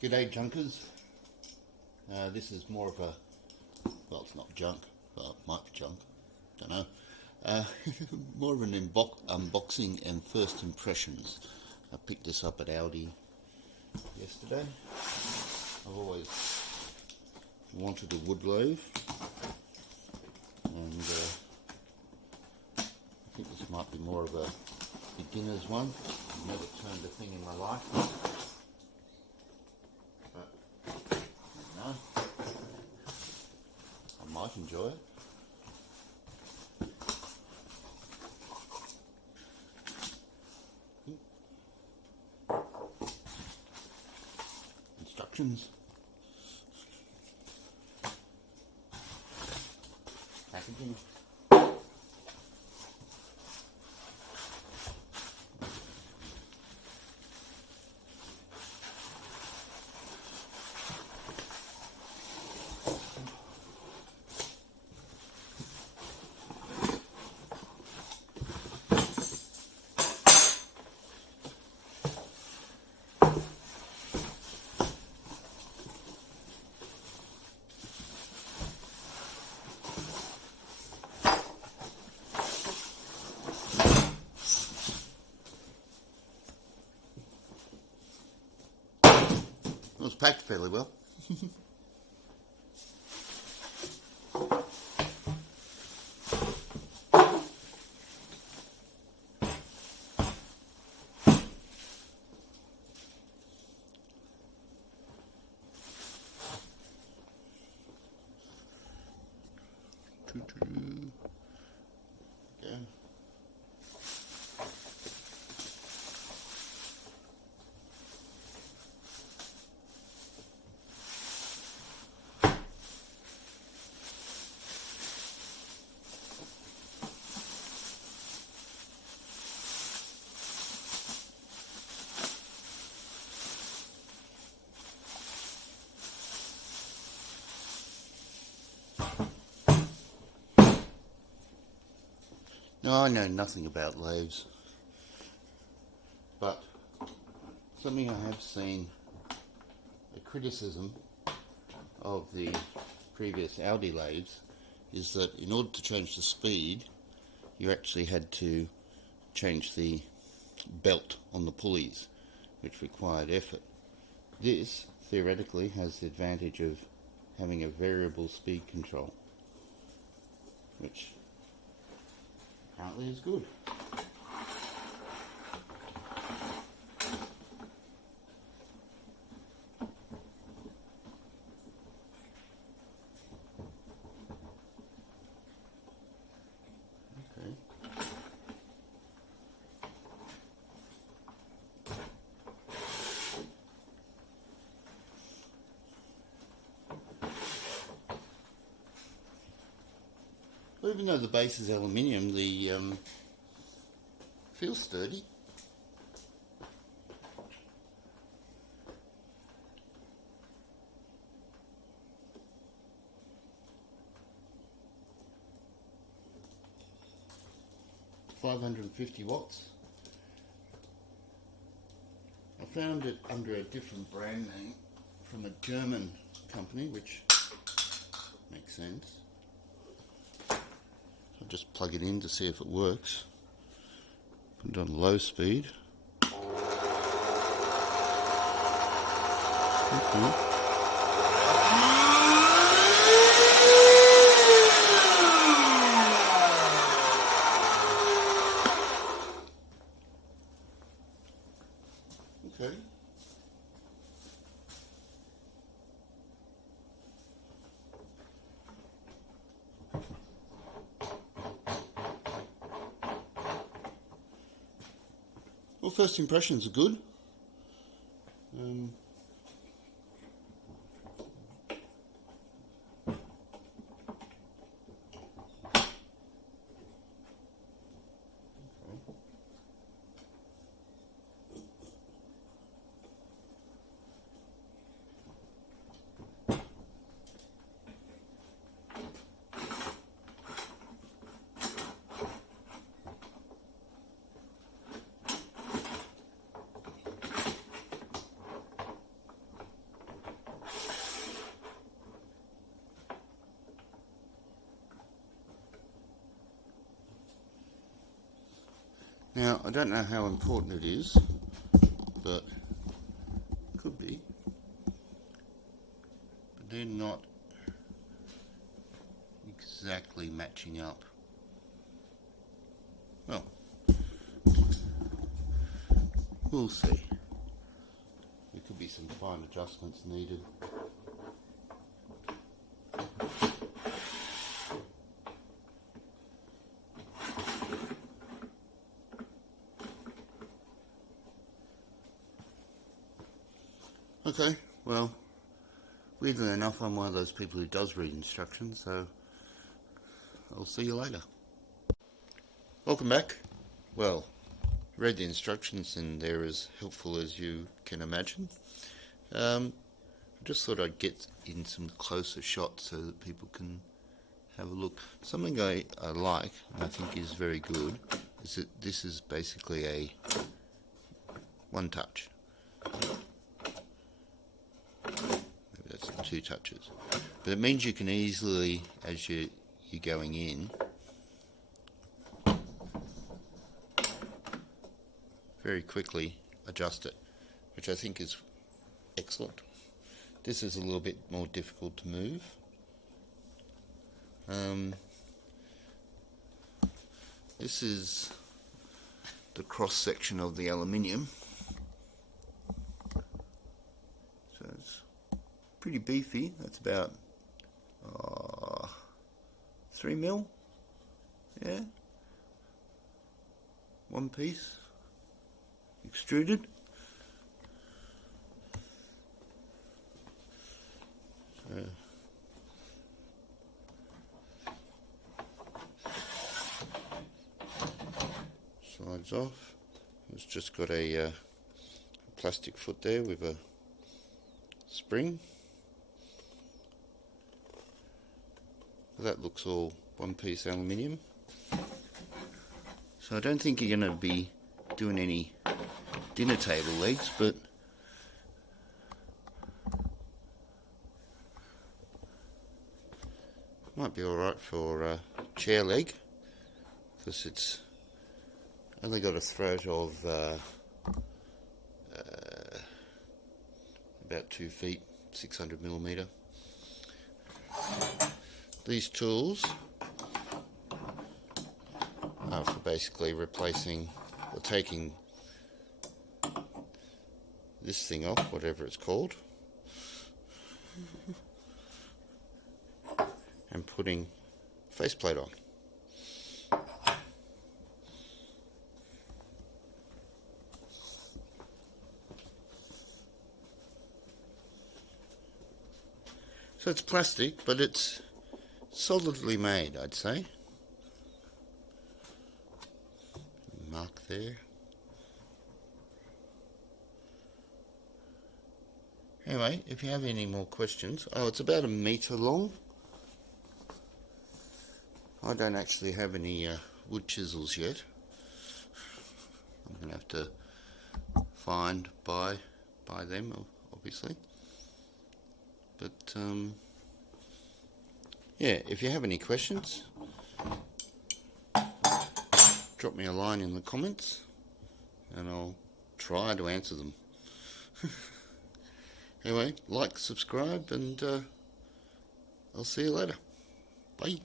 G'day junkers. This is more of a, well, it's not junk, but it might be junk, don't know. More of an unboxing and first impressions. I picked this up at Aldi yesterday. I've always wanted a wood lathe, and I think this might be more of a beginner's one. I've never turned a thing in my life. I might enjoy it. Instructions. Packaging. It was packed fairly well. Yeah. No, I know nothing about lathes, but something I have seen a criticism of the previous Aldi lathes is that in order to change the speed, you actually had to change the belt on the pulleys, which required effort. This, theoretically, has the advantage of having a variable speed control, which apparently is good. Okay. Well, even though the base is aluminium, the feels sturdy. $550. I found it under a different brand name from a German company, which makes sense. I'll just plug it in to see if it works. Put it on low speed. Okay. Okay. Well, first impressions are good. Now, I don't know how important it is, but it could be. But they're not exactly matching up. Well, we'll see. There could be some fine adjustments needed. Okay, well, weirdly enough, I'm one of those people who does read instructions, so I'll see you later. Welcome back. Well, read the instructions and they're as helpful as you can imagine. I just thought I'd get in some closer shots so that people can have a look. Something I like, and I think is very good, is that this is basically a one touch. Maybe that's 2 touches. But it means you can easily, as you're going in, very quickly adjust it, which I think is excellent. This is a little bit more difficult to move. This is the cross section of the aluminium, so it's pretty beefy. That's about 3 mil, yeah, one piece extruded. So slides off. It's just got a plastic foot there with a spring. That looks all one piece aluminium. So I don't think you're going to be doing any dinner table legs, but might be alright for a chair leg, because it's only got a throat of about 2 feet, 600 millimeter. These tools are for basically replacing or taking this thing off, whatever it's called, and putting faceplate on. So it's plastic, but it's solidly made, I'd say. Mark there. Anyway, if you have any more questions, it's about 1 meter long. I don't actually have any wood chisels yet. I'm going to have to buy them, obviously. But yeah, if you have any questions, drop me a line in the comments and I'll try to answer them. Anyway, like, subscribe, and I'll see you later. Bye.